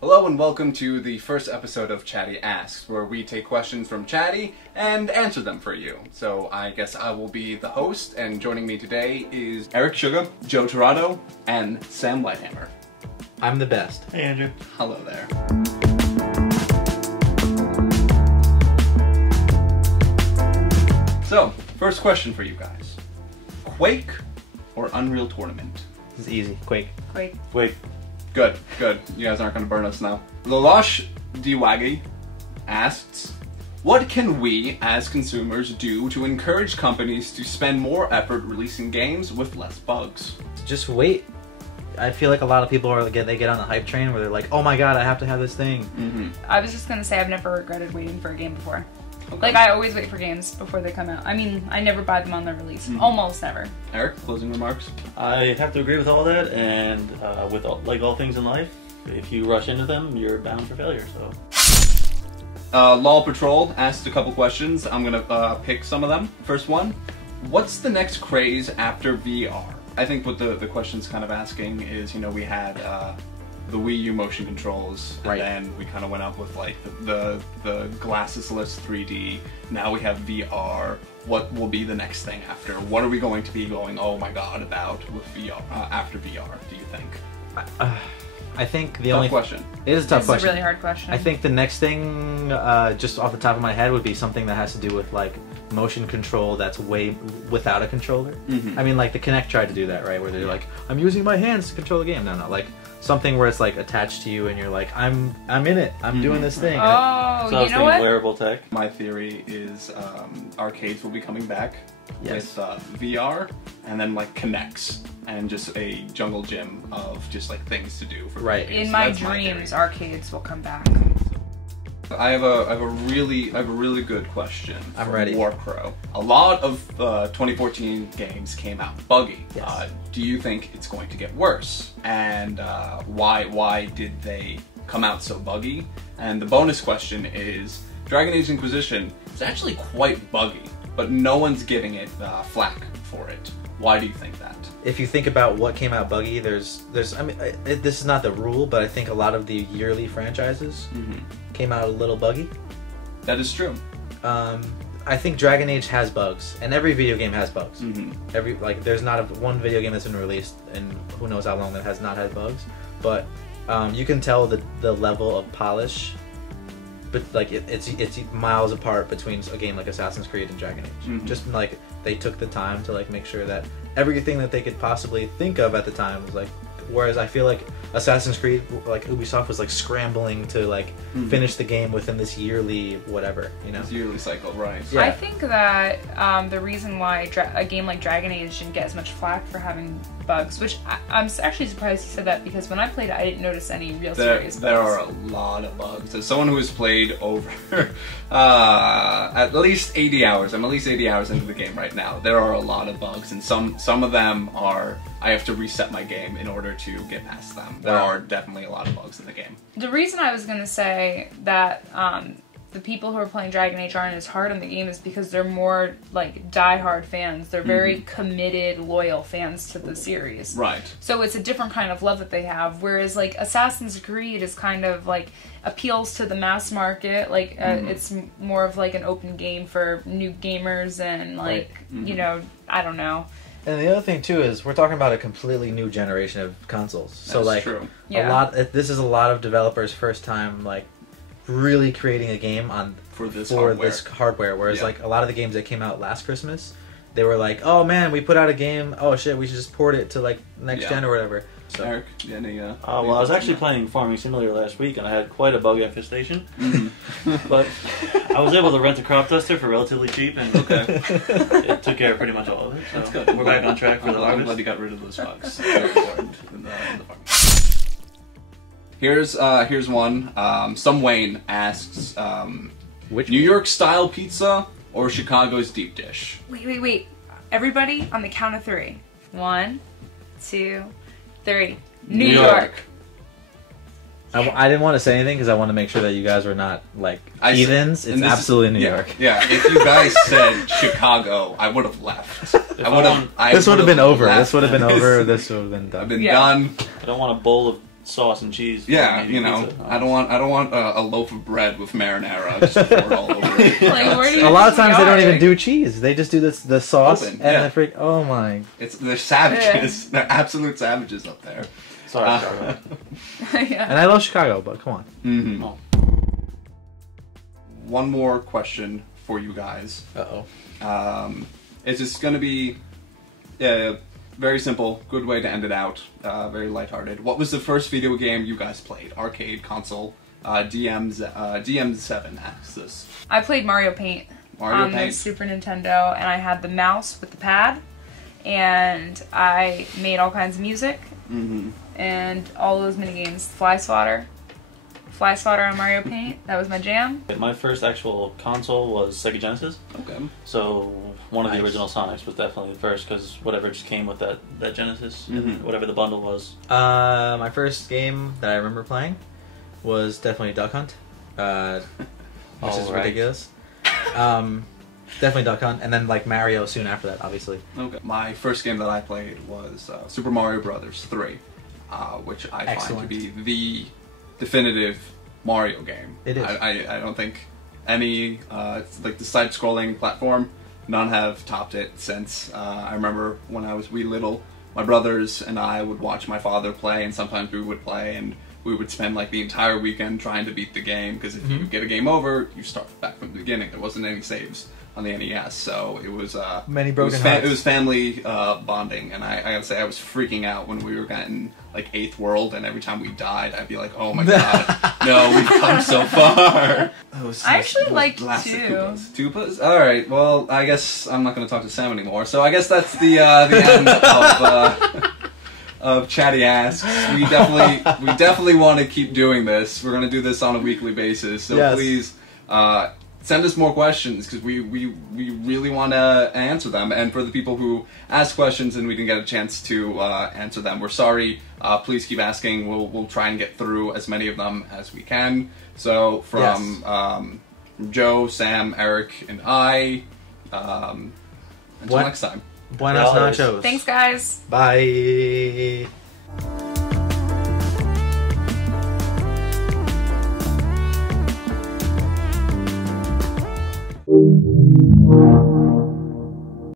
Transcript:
Hello and welcome to the first episode of Chatty Asks, where we take questions from Chatty and answer them for you. So I guess I will be the host, and joining me today is Eric Sugar, Joe Torado, and Sam Lighthammer. I'm the best. Hey, Andrew. Hello there. So, first question for you guys. Quake or Unreal Tournament? This is easy. Quake. Quake. Wait. Good, good. You guys aren't going to burn us now. Lalosh Diwagi asks, what can we, as consumers, do to encourage companies to spend more effort releasing games with less bugs? Just wait. I feel like a lot of people they get on the hype train where they're like, oh my god, I have to have this thing. Mm-hmm. I was just gonna say I've never regretted waiting for a game before. Okay. Like, I always wait for games before they come out. I mean, I never buy them on their release. Almost never. Eric, closing remarks? I have to agree with all that, and with all things in life, if you rush into them, you're bound for failure. So, Lol Patrol asked a couple questions. I'm gonna pick some of them. First one, what's the next craze after VR? I think what the question's kind of asking is, you know, we had the Wii U motion controls, and right. Then we kind of went up with like the glassesless 3D. Now we have VR. What will be the next thing after? What are we going to be going, oh my god, about with VR after VR? Do you think? I think the Tough only question. It is a tough It's question. a really hard question. I think the next thing, just off the top of my head, would be something that has to do with like motion control that's way without a controller. Mm-hmm. I mean, like the Kinect tried to do that, right? Where they're like, I'm using my hands to control the game. No, like something where it's like attached to you and you're like, I'm in it. I'm doing this thing. Oh, so I you was know thinking what? wearable tech. My theory is arcades will be coming back Yes. with VR, and then like Kinects, and just a jungle gym of just like things to do for Right. games. In my That's dreams, theory. arcades will come back. I have a really good question. I'm from ready. Warcrow. A lot of 2014 games came out buggy. Yes. Do you think it's going to get worse? And why did they come out so buggy? And the bonus question is, Dragon Age Inquisition is actually quite buggy, but no one's giving it flack for it. Why do you think that? If you think about what came out buggy, there's I mean, this is not the rule, but I think a lot of the yearly franchises came out a little buggy. That is true. I think Dragon Age has bugs, and every video game has bugs. Mm-hmm. There's not one video game that's been released in who knows how long that has not had bugs, but you can tell the level of polish, but like it's miles apart between a game like Assassin's Creed and Dragon Age. Mm-hmm. Just like they took the time to like make sure that everything that they could possibly think of at the time was like. Whereas I feel like Assassin's Creed, like Ubisoft was like scrambling to like finish the game within this yearly whatever, you know. It's a yearly cycle, right? Yeah. I think that the reason why a game like Dragon Age didn't get as much flack for having bugs, which I'm actually surprised you said that, because when I played it, I didn't notice any real serious bugs. There are a lot of bugs. As someone who has played over at least 80 hours, I'm at least 80 hours into the game right now, there are a lot of bugs, and some of them are, I have to reset my game in order to get past them. There are definitely a lot of bugs in the game. The reason I was going to say that the people who are playing Dragon Age aren't as hard on the game is because they're more like die-hard fans. They're very committed, loyal fans to the series. Right. So it's a different kind of love that they have, whereas like Assassin's Creed is kind of like appeals to the mass market. Like it's more of like an open game for new gamers and like, you know, I don't know. And the other thing too is we're talking about a completely new generation of consoles. So That's like true. Yeah. this is a lot of developers' first time like really creating a game on For this hardware. Whereas Yeah. like a lot of the games that came out last Christmas, they were like, oh man, we put out a game. Oh shit, we should just port it to like next gen or whatever. So Eric, any, well, I was actually playing Farming Simulator last week, and I had quite a bug infestation. But I was able to rent a crop duster for relatively cheap, and it took care of pretty much all of it. So That's good. We're back on track for the I'm harvest. glad you got rid of those bugs. Very important in the farm. Here's one. Some Wayne asks, which New York style pizza or Chicago's deep dish? Wait. Everybody on the count of 3. 1, 2, 3. New York. I didn't want to say anything because I want to make sure that you guys were not like heathens. It's and absolutely New yeah, York. Yeah, if you guys said Chicago, I would have left. This would have been over. This would have been over. This would have been done. I've been done. I don't want a bowl of sauce and cheese. Yeah, you know, pizza. I don't want a loaf of bread with marinara just poured all over it. Like, where do you A lot of think times they don't we even are? do cheese. They just do the sauce Open, and the freak. Oh my! They're savages. They're absolute savages up there. Sorry, Chicago. Yeah. And I love Chicago, but come on. Mm-hmm. Oh. One more question for you guys. It's just going to be very simple, good way to end it out, very lighthearted. What was the first video game you guys played? Arcade, console, DM7 asks this. I played Mario Paint on the Super Nintendo, and I had the mouse with the pad, and I made all kinds of music, and all those mini games. Fly Swatter on Mario Paint, that was my jam. My first actual console was Sega Genesis. Okay. So one of the original Sonics was definitely the first, because whatever just came with that Genesis, and whatever the bundle was. My first game that I remember playing was definitely Duck Hunt, which is ridiculous. Definitely Duck Hunt, and then like Mario soon after that, obviously. Okay. My first game that I played was Super Mario Brothers 3, which I find to be the definitive Mario game. It is. I don't think any like the side-scrolling platform, none have topped it since. I remember when I was wee little, my brothers and I would watch my father play, and sometimes we would play, and we would spend like the entire weekend trying to beat the game, because if you get a game over, you start back from the beginning. There wasn't any saves on the NES, so it was many broken hearts. It was family bonding, and I gotta say I was freaking out when we were getting like 8th world, and every time we died, I'd be like, "Oh my god, no, we've come so far." I actually liked 2. Koopas? All right, well, I guess I'm not gonna talk to Sam anymore. So I guess that's the end of Chatty Asks. We definitely want to keep doing this. We're gonna do this on a weekly basis, so please. Send us more questions, because we really want to answer them. And for the people who ask questions and we didn't get a chance to answer them, we're sorry. Please keep asking. We'll try and get through as many of them as we can. So from Joe, Sam, Eric, and I, until next time. Buenas nachos. Thanks, guys. Bye.